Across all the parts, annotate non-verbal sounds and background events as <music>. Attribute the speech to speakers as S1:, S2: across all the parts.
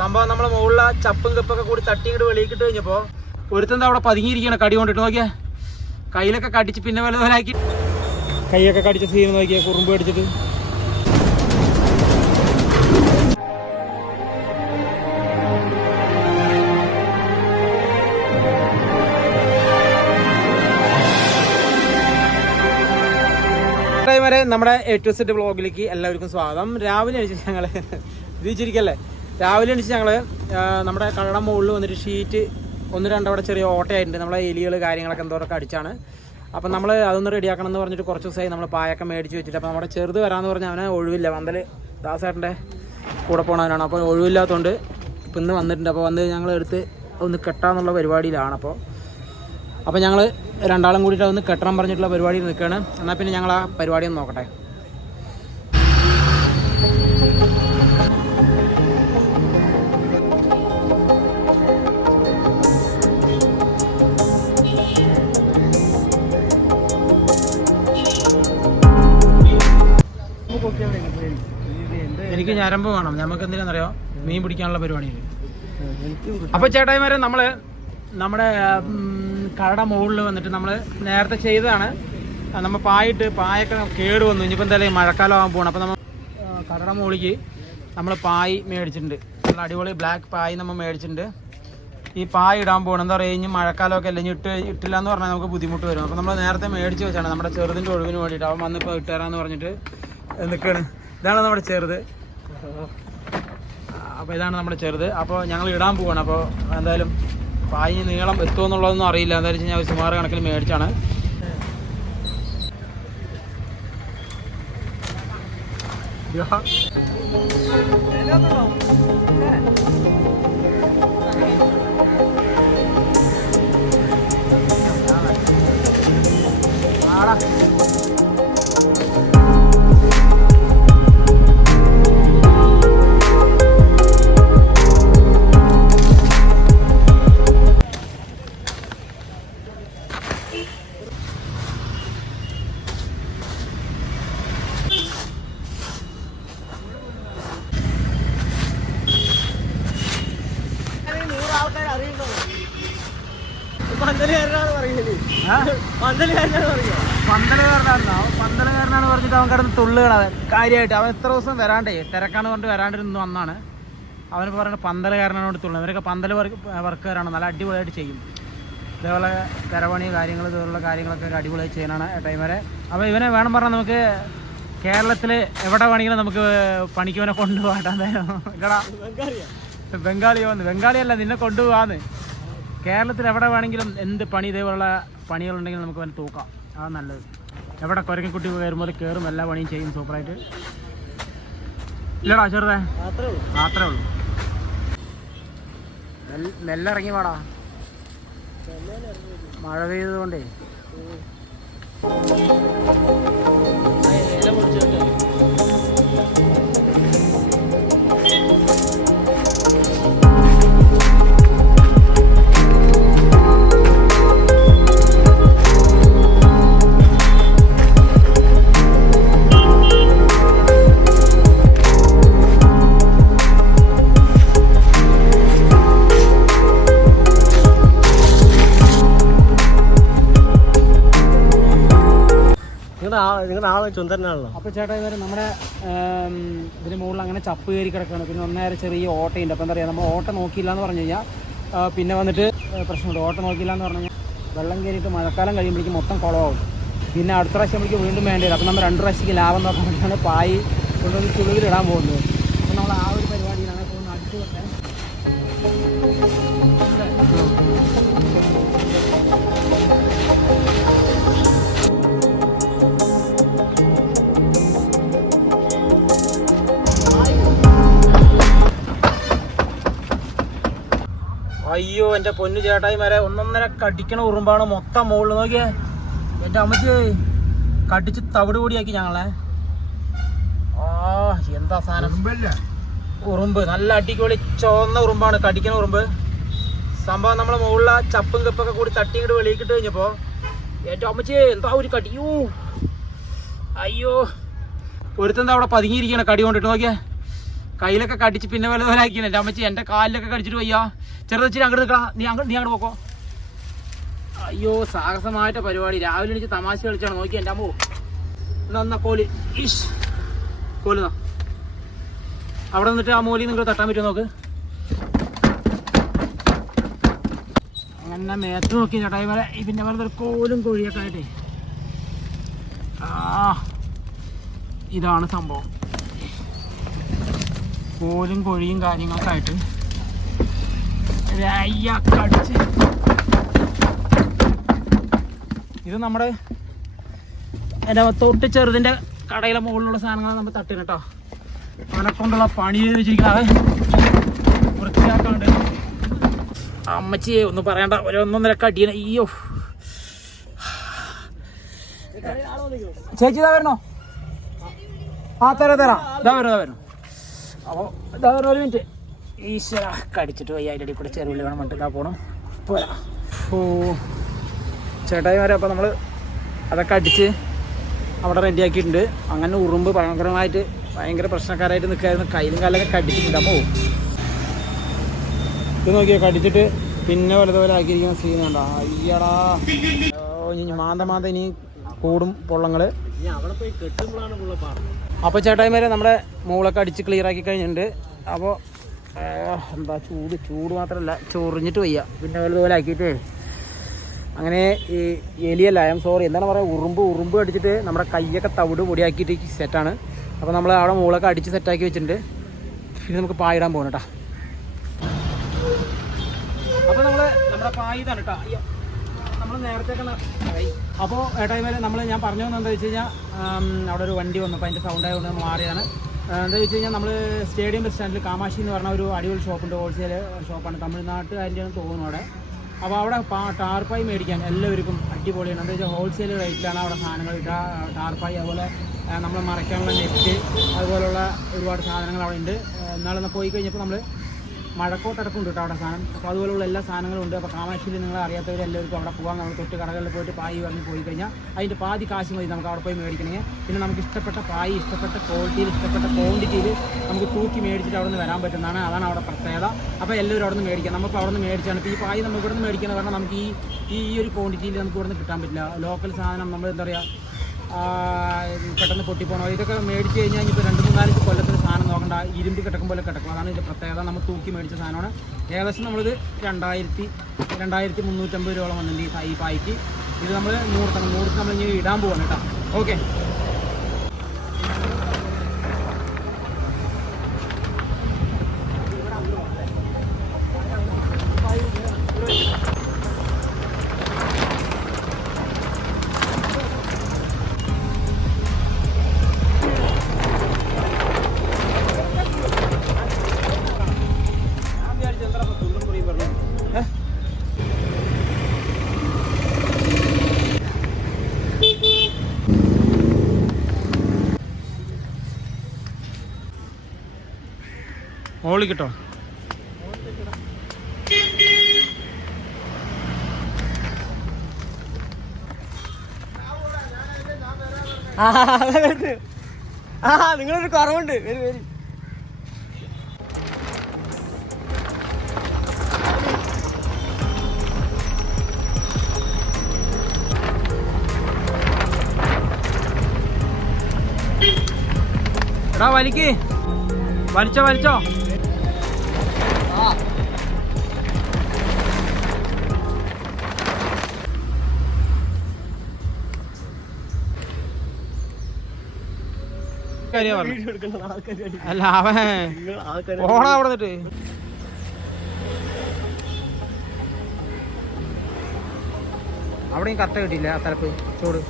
S1: സംഭവം നമ്മളെ മുകളിലെ ചപ്പും കപ്പൊക്കെ കൂടി തട്ടി വെളിയിക്കിട്ട് കഴിഞ്ഞപ്പോ ഒരുത്തന്താ അവിടെ പതുങ്ങിയിരിക്കണ കടി കൊണ്ടിട്ട് നോക്കിയാ. കയ്യിലൊക്കെ കടിച്ച് പിന്നെ വലുതാക്കി കൈയൊക്കെ കടിച്ച സീൻ നോക്കിയാ കുറുമ്പ് അടിച്ചിട്ട് വരെ നമ്മുടെ എ ടു സെറ്റ് ബ്ലോഗിലേക്ക് എല്ലാവർക്കും സ്വാഗതം. രാവിലെ എണീച്ച് ഞങ്ങൾ തിരിച്ചിരിക്കല്ലേ <laughs> രാവിലെ എണീച്ച് ഞങ്ങൾ നമ്മുടെ കടയുടെ മുകളിൽ വന്നിട്ട് ഷീറ്റ് ഒന്ന് രണ്ടവിടെ ചെറിയ ഓട്ടയായിട്ടുണ്ട്. നമ്മളെ എലികൾ കാര്യങ്ങളൊക്കെ എന്തോരൊക്കെ അടിച്ചാണ്. അപ്പം നമ്മൾ അതൊന്ന് റെഡിയാക്കണം എന്ന് പറഞ്ഞിട്ട് കുറച്ച് ദിവസമായി നമ്മൾ പായൊക്കെ മേടിച്ച് വെച്ചിട്ട്. അപ്പോൾ നമ്മുടെ ചെറുത് വരാമെന്ന് പറഞ്ഞാൽ അവനെ ഒഴിവില്ല. വന്തൽ ദാസേട്ടന്റെ കൂടെ പോണവനാണ്. അപ്പോൾ ഒഴിവില്ലാത്തതുകൊണ്ട് ഇപ്പം ഇന്ന് വന്നിട്ടുണ്ട്. അപ്പോൾ വന്ന് ഞങ്ങൾ എടുത്ത് ഒന്ന് കെട്ടാന്നുള്ള പരിപാടിയിലാണ് അപ്പോൾ അപ്പോൾ ഞങ്ങൾ രണ്ടാളും കൂടിയിട്ട് ഒന്ന് കെട്ടണം പറഞ്ഞിട്ടുള്ള പരിപാടിയിൽ നിൽക്കുകയാണ് എന്നാൽ പിന്നെ ഞങ്ങൾ ആ പരിപാടി ഒന്ന് നോക്കട്ടെ. ഞരമ്പ് വേണം. നമുക്ക് എന്തിനാണെന്നറിയോ മീൻ പിടിക്കാനുള്ള പരിപാടി അപ്പൊ ചേട്ടായിമാരെ നമ്മൾ നമ്മുടെ കടയുടെ മുകളിൽ വന്നിട്ട് നമ്മൾ നേരത്തെ ചെയ്തതാണ്. നമ്മൾ നമ്മ പായിട്ട് പായൊക്കെ കേട് വന്നു. ഇനിയിപ്പോൾ എന്തായാലും മഴക്കാലം ആകാൻ പോകണം അപ്പോൾ നമ്മൾ കടയുടെ മുകളിലേക്ക് നമ്മൾ പായ് മേടിച്ചിട്ടുണ്ട്. നല്ല അടിപൊളി ബ്ലാക്ക് പായ് നമ്മൾ മേടിച്ചിട്ടുണ്ട്. ഈ പായ് ഇടാൻ പോകണം എന്താ പറയുക ഇനി മഴക്കാലമൊക്കെ അല്ലെങ്കിൽ ഇട്ട് ഇട്ടില്ല എന്ന് പറഞ്ഞാൽ നമുക്ക് ബുദ്ധിമുട്ട് വരും. അപ്പോൾ നമ്മൾ നേരത്തെ മേടിച്ച് വെച്ചാണ്. നമ്മുടെ ചെറുതിന്റെ ഒഴിവിന് വേണ്ടിയിട്ട് അവൻ വന്നിപ്പോൾ ഇട്ടുതരാമെന്ന് പറഞ്ഞിട്ട് നിൽക്കുകയാണ് ഇതാണ് നമ്മുടെ ചെറുത്. അപ്പോൾ ഇതാണ് നമ്മുടെ ചെറുത്. അപ്പോൾ ഞങ്ങൾ ഇടാൻ പോവാണ്. അപ്പോൾ എന്തായാലും പായി നീളം എത്തുമോ എന്നുള്ളതൊന്നും അറിയില്ല. എന്തായാലും ഞാൻ സുമാറ് കണക്കിൽ മേടിച്ചാണ്. ആടാ പന്തലുകാരനാണോ അവൻ പന്തലുകാരനാണ് പറഞ്ഞിട്ട് അവൻ കിടന്ന് തുള്ളുകളാണ് കാര്യമായിട്ട് അവൻ എത്ര ദിവസം വരാണ്ടേ? തിരക്കാണ് പറഞ്ഞിട്ട് വരാണ്ടിരുന്ന് വന്നാണ്. അവന് പറയുന്നത് പന്തലുകാരനോട് തുള്ളുന്നത് ഇവരൊക്കെ പന്തൽ വർക്കുകാരാണ്. നല്ല അടിപൊളിയായിട്ട് ചെയ്യും. ഇതേപോലെ കരപണി കാര്യങ്ങൾ ഇതുപോലുള്ള കാര്യങ്ങളൊക്കെ അടിപൊളിയായി ചെയ്യാനാണ് ടൈം വരെ. അപ്പോൾ ഇവനെ വേണം പറഞ്ഞാൽ നമുക്ക് കേരളത്തിൽ എവിടെ വേണമെങ്കിലും നമുക്ക് പണിക്ക് ഇവനെ കൊണ്ടുപോകാം എടാ ബംഗാളിയോ? ബംഗാളി ബംഗാളിയല്ല നിന്നെ കൊണ്ടുപോകാന്ന്. കേരളത്തിൽ എവിടെ വേണമെങ്കിലും എന്ത് പണി ഇതേപോലുള്ള പണികളുണ്ടെങ്കിൽ നമുക്ക് അവന് തൂക്കാം. അതാണ് നല്ലത്. എവിടെ കുരങ്ങിക്കുട്ടി കയറുമ്പോൾ കയറും എല്ലാ പണിയും ചെയ്യും സൂപ്പറായിട്ട്. ഇല്ലടാ ചെറുതേ. മാത്രമേ ഉള്ളൂ. നെല്ലിറങ്ങി പാടാ മഴ പെയ്തതുകൊണ്ടേ.
S2: ആളെ ചുന്തരനാണല്ലോ.
S1: അപ്പൊ ചേട്ടാ ഇവർ നമ്മുടെ ഇതിന് മുകളിൽ അങ്ങനെ ചപ്പ് കയറി കിടക്കുകയാണ്. പിന്നെ ഒന്നേറെ ചെറിയ ഓട്ടയുണ്ട്. അപ്പൊ എന്താ പറയാ നമ്മൾ ഓട്ട നോക്കിയില്ല എന്ന് പറഞ്ഞു കഴിഞ്ഞാൽ പിന്നെ വന്നിട്ട് പ്രശ്നമുണ്ട്. ഓട്ട നോക്കിയില്ല എന്ന് പറഞ്ഞു കഴിഞ്ഞാൽ വെള്ളം കയറിയിട്ട് മഴക്കാലം കഴിയുമ്പോഴേക്കും മൊത്തം കുളമാവും. പിന്നെ അടുത്ത പ്രാവശ്യം നമുക്ക് വീണ്ടും വേണ്ടി വരും അപ്പം നമ്മൾ രണ്ട് പ്രാവശ്യത്തേക്ക് ലാഭം നോക്കാൻ വേണ്ടിയാണ് പായി കൊണ്ടുവന്ന് ചുളിവിലിടാൻ പോകുന്നത്. അയ്യോ എന്റെ പൊന്നു ചേട്ടായി മരെ. ഒന്നൊന്നര കടിക്കണ ഉറുമ്പാണ് മൊത്തം മുകളിൽ നോക്കിയേ. എന്റെ അമ്മച്ച് കടിച്ച് തവിട് പൊടിയാക്കി ഞങ്ങളെ. ആ എന്താ സാധനം? ഉറുമ്പ്. നല്ല അടിപൊളി ചുവന്ന ഉറുമ്പാണ്. കടിക്കണ ഉറുമ്പ്. സംഭവം നമ്മളെ മുകളിലെ ചപ്പും കപ്പൊക്കെ കൂടി തട്ടിയിട്ട് വെളിയിക്കിട്ട് കഴിഞ്ഞപ്പോ എന്റെ അമ്മച്ചി എന്താ ഒരു കടിയോ അയ്യോ. ഒരുത്തെന്താ അവിടെ പതുങ്ങിയിരിക്കണ കടി കൊണ്ടിട്ട്. നോക്കിയേ. കയ്യിലൊക്കെ കടിച്ച് പിന്നെ വലുതോലാക്കി എന്റെ അമ്മച്ചി എന്റെ കാലിലൊക്കെ കടിച്ചിട്ട് വയ്യ. ചെറുതച്ചിരി അങ്ങോട്ട് നിൽക്കണം നീ അങ്ങോട്ട് നീ അങ്ങോട്ട് പോക്കോ. അയ്യോ സാഹസമായിട്ട് പരിപാടി. രാവിലെ എനിക്ക് തമാശ കളിച്ചാണ്. നോക്കി എന്റെ അമ്മോ. എന്നാ കോലി. ഇഷ് കോലി കോൽ അവിടെ നിന്നിട്ട് ആ മോലി നിങ്ങൾ തട്ടാൻ പറ്റുമോ നോക്ക്? അങ്ങനെ മേത്ത് നോക്കി ചേട്ടായി വരെ വെറുതെ ഒരു കോലും കോഴിയൊക്കെ ആയിട്ടേ. ആ. ഇതാണ് സംഭവം. കോലും കോഴിയും കാര്യങ്ങളൊക്കെ ആയിട്ട് കടിച്ച്. ഇത് നമ്മുടെ തൊട്ട് ചെറുതിന്റെ കടയിലെ മുകളിലുള്ള സാധനങ്ങൾ നമ്മൾ തട്ടിന് കേട്ടോ. അവനെ കൊണ്ടുള്ള പണി ചെയ്ത് വെച്ചിരിക്കുന്നത്. വൃത്തിയാക്കാണ്ട്. അമ്മച്ചിയെ ഒന്നും പറയണ്ട. ഒരു ഒന്നൊന്നര കടിയണ. അയ്യോ. ചേച്ചി ഇതാ വരണോ ആ തരാം തരാം. ഇതാ വരും ഇതാ വരും അപ്പോൾ ഇതാ ഒരു മിനിറ്റ് ഈശ്വര കടിച്ചിട്ട് പോയി അതിന്റെ കൂടെ ചെറുവിളി വേണം പറഞ്ഞിട്ട്. പോകണം പോരാ. ഓ ചേട്ടായിമാരെ അപ്പോൾ നമ്മൾ അതൊക്കെ അടിച്ച് അവിടെ റെഡിയാക്കിയിട്ടുണ്ട് അങ്ങനെ ഉറുമ്പ് ഭയങ്കരമായിട്ട് ഭയങ്കര പ്രശ്നക്കാരായിട്ട് നിൽക്കായിരുന്നു. കയ്യിലും കാലൊക്കെ കടിച്ചിട്ടുണ്ട്. അപ്പോൾ ഇത് നോക്കിയാൽ കടിച്ചിട്ട് പിന്നെ വലുതുപോലെ ആക്കിയിരിക്കുന്ന സീൻ കണ്ടോ? അയ്യടാ. മാന്ത മാന്ത ഇനി കൂടും പൊള്ളങ്ങൾ അപ്പോൾ ചേട്ടായിമാരെ നമ്മുടെ മൂളൊക്കെ അടിച്ച് ക്ലിയർ ആക്കി കഴിഞ്ഞിട്ടുണ്ട്. അപ്പോൾ എന്താ ചൂട്? ചൂട് മാത്രമല്ല ചൊറിഞ്ഞിട്ട് വയ്യ. പിന്നെ വലുതുപോലെ ആക്കിയിട്ട് അങ്ങനെ ഈ എലിയല്ല ഐ എം സോറി എന്താണ് പറയുക ഉറുമ്പ് ഉറുമ്പ് അടിച്ചിട്ട് നമ്മുടെ കൈയൊക്കെ തവിട് പൊടിയാക്കിയിട്ട് സെറ്റാണ്. അപ്പോൾ നമ്മൾ അവിടെ മൂളൊക്കെ അടിച്ച് സെറ്റാക്കി വെച്ചിട്ടുണ്ട്. പിന്നെ നമുക്ക് പായിടാൻ പോകണം കേട്ടോ അപ്പോൾ നമ്മൾ നമ്മുടെ പായ ഇതാണ് കേട്ടോ നമ്മൾ നേരത്തെ അപ്പോൾ ഏട്ടായിമാരെ നമ്മൾ ഞാൻ പറഞ്ഞു എന്താ വെച്ച് കഴിഞ്ഞാൽ അവിടെ ഒരു വണ്ടി വന്നു. അപ്പോൾ അതിന്റെ സൗണ്ട് ആയതുകൊണ്ട് മാറിയാണ് എന്താ വെച്ച് കഴിഞ്ഞാൽ നമ്മൾ സ്റ്റേഡിയം ബസ് സ്റ്റാൻഡിൽ കാമാശി എന്ന് പറഞ്ഞ ഒരു അടിപൊളി ഷോപ്പുണ്ട് ഹോൾസെയിൽ ഷോപ്പാണ് തമിഴ്നാട്ടുകാരിന്റെയാണ് തോന്നുന്നു അവിടെ. അപ്പോൾ അവിടെ ടാർപ്പായി മേടിക്കാൻ എല്ലാവർക്കും അടിപൊളിയാണ്. എന്താ വെച്ചാൽ ഹോൾസെയിൽ റേറ്റിലാണ് അവിടെ സാധനങ്ങൾ കിട്ടുക. ടാർപ്പായി അതുപോലെ നമ്മൾ മറയ്ക്കാനുള്ള നെറ്റ് അതുപോലുള്ള ഒരുപാട് സാധനങ്ങൾ അവിടെ ഉണ്ട്. എന്നാലും പോയി കഴിഞ്ഞപ്പോൾ നമ്മൾ മഴക്കോട്ടടക്കം ഉണ്ട് കേട്ടോ അവിടെ സാധനം. അപ്പോൾ അതുപോലുള്ള എല്ലാ സാധനങ്ങളും ഉണ്ട്. അപ്പോൾ കാമാക്ഷിയിൽ നിങ്ങൾ അറിയാത്തവരെല്ലാവർക്കും അവിടെ പോകാൻ നമ്മൾ തൊട്ട് കടകളിൽ പോയിട്ട് പായി പറഞ്ഞ് പോയി കഴിഞ്ഞാൽ അതിന്റെ പാതി കാശ് മതി നമുക്ക് അവിടെ പോയി മേടിക്കണമെങ്കിൽ. പിന്നെ നമുക്ക് ഇഷ്ടപ്പെട്ട പായി ഇഷ്ടപ്പെട്ട ക്വാളിറ്റിയിൽ ഇഷ്ടപ്പെട്ട ക്വാണ്ടിറ്റിയിൽ നമുക്ക് തൂക്കി മേടിച്ചിട്ട് അവിടെ വരാൻ പറ്റുന്നതാണ്. അതാണ് അവിടെ പ്രത്യേകത. അപ്പോൾ എല്ലാവരും അവിടെ നിന്ന് മേടിക്കാം. നമുക്ക് അവിടെ നിന്ന് മേടിച്ചാണ്. ഇപ്പോൾ ഈ പായി നമുക്ക് ഇവിടെ നിന്ന് മേടിക്കുന്നത് പറഞ്ഞാൽ നമുക്ക് ഈ ഈ ഒരു ക്വാണ്ടിറ്റിയിൽ നമുക്ക് ഇവിടെ നിന്ന് കിട്ടാൻ പറ്റില്ല. ലോക്കൽ സാധനം നമ്മൾ എന്താ പറയുക പെട്ടെന്ന് പൊട്ടിപ്പോണോ? ഇതൊക്കെ മേടിച്ച് കഴിഞ്ഞാൽ ഇപ്പോൾ രണ്ട് മൂന്നാൽ കൊല്ലത്തിന് സാധനം നോക്കണ്ട. ഇരുമ്പ് കിടക്കും പോലെ കിടക്കും അതാണ് ഇതിന്റെ പ്രത്യേകത. നമ്മൾ തൂക്കി മേടിച്ച സാധനമാണ്. ഏകദേശം നമ്മളിത് രണ്ടായിരത്തി രണ്ടായിരത്തി മുന്നൂറ്റമ്പത് രൂപയോളം വന്നിട്ടുണ്ട് ഈ പായ്ക്ക്. ഇത് നമ്മൾ നൂറെണ്ണം നൂറ് നമ്മൾ ഇനി ഇടാൻ പോവാണ് കേട്ടോ. ഓക്കെ മോളി കിട്ടോ?
S2: ആ നിങ്ങളൊരു കുറവുണ്ട്. വരും വരും.
S1: എടാ വലിക്ക്. വലിച്ചോ വലിച്ചോ. കാര്യാ പറഞ്ഞെ. അല്ല അവൻ ഓടാ അവിടെ നിന്നിട്ട്. അവിടെയും കറക്റ്റ് കിട്ടിയില്ല ആ തലപ്പ് ചൂട്.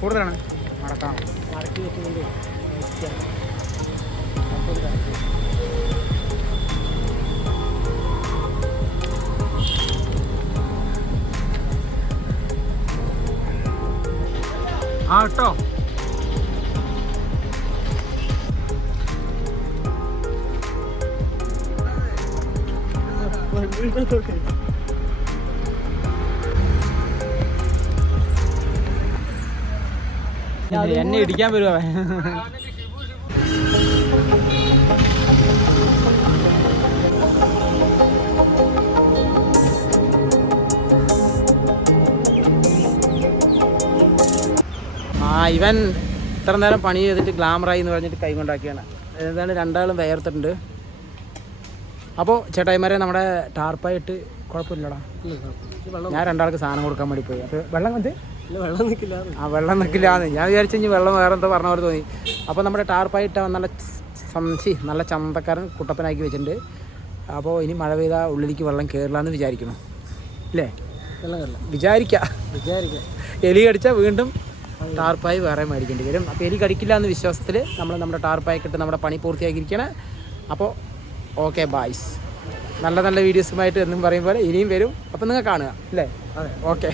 S1: കൂടുതലാണ്.
S2: മടക്കാണ്.
S1: ആ കേട്ടോ എന്നെ ഇടിക്കാൻ വരുവാ ആ ഇവൻ ഇത്ര നേരം പണി ചെയ്തിട്ട് ഗ്ലാമറായി എന്ന് പറഞ്ഞിട്ട് കൈ കൊണ്ടാക്കിയാണ് ഏതാണ്ട് രണ്ടാളും വേർത്തിട്ടുണ്ട്. അപ്പോൾ ചേട്ടായിമാരെ നമ്മുടെ ടാർപ്പായിട്ട് കുഴപ്പമില്ലടാ. ഞാൻ രണ്ടാൾക്ക് സാധനം കൊടുക്കാൻ വേണ്ടി പോയി. അപ്പോൾ വെള്ളം
S2: കൊണ്ട്
S1: ആ വെള്ളം നിൽക്കില്ലാന്ന് ഞാൻ വിചാരിച്ചു ഇനി വെള്ളം വേറെ എന്തോ പറഞ്ഞ പോലെ തോന്നി. അപ്പോൾ നമ്മുടെ ടാർപ്പായിട്ട് നല്ല സംശി നല്ല ചന്തക്കാരൻ കുട്ടപ്പനാക്കി വെച്ചിട്ടുണ്ട്. അപ്പോൾ ഇനി മഴ പെയ്താൽ ഉള്ളിലേക്ക് വെള്ളം കയറില്ലാന്ന് വിചാരിക്കണം അല്ലേ
S2: വെള്ളം കയറില്ല
S1: വിചാരിക്കാം.
S2: വിചാരിക്കാം.
S1: എലി കടിച്ചാൽ വീണ്ടും ടാർപ്പായി വേറെ മേടിക്കേണ്ടി വരും. അപ്പോൾ എലി കടിക്കില്ല എന്ന വിശ്വാസത്തിൽ നമ്മൾ നമ്മുടെ ടാർപ്പായി കിട്ട് നമ്മുടെ പണി പൂർത്തിയാക്കിയിരിക്കണേ അപ്പോൾ ഓക്കെ ബായ്സ് നല്ല നല്ല വീഡിയോസുമായിട്ട് എന്നും പറയും പോലെ ഇനിയും വരും. അപ്പോൾ നിങ്ങൾ കാണുക അല്ലേ
S2: അതെ.
S1: ഓക്കെ.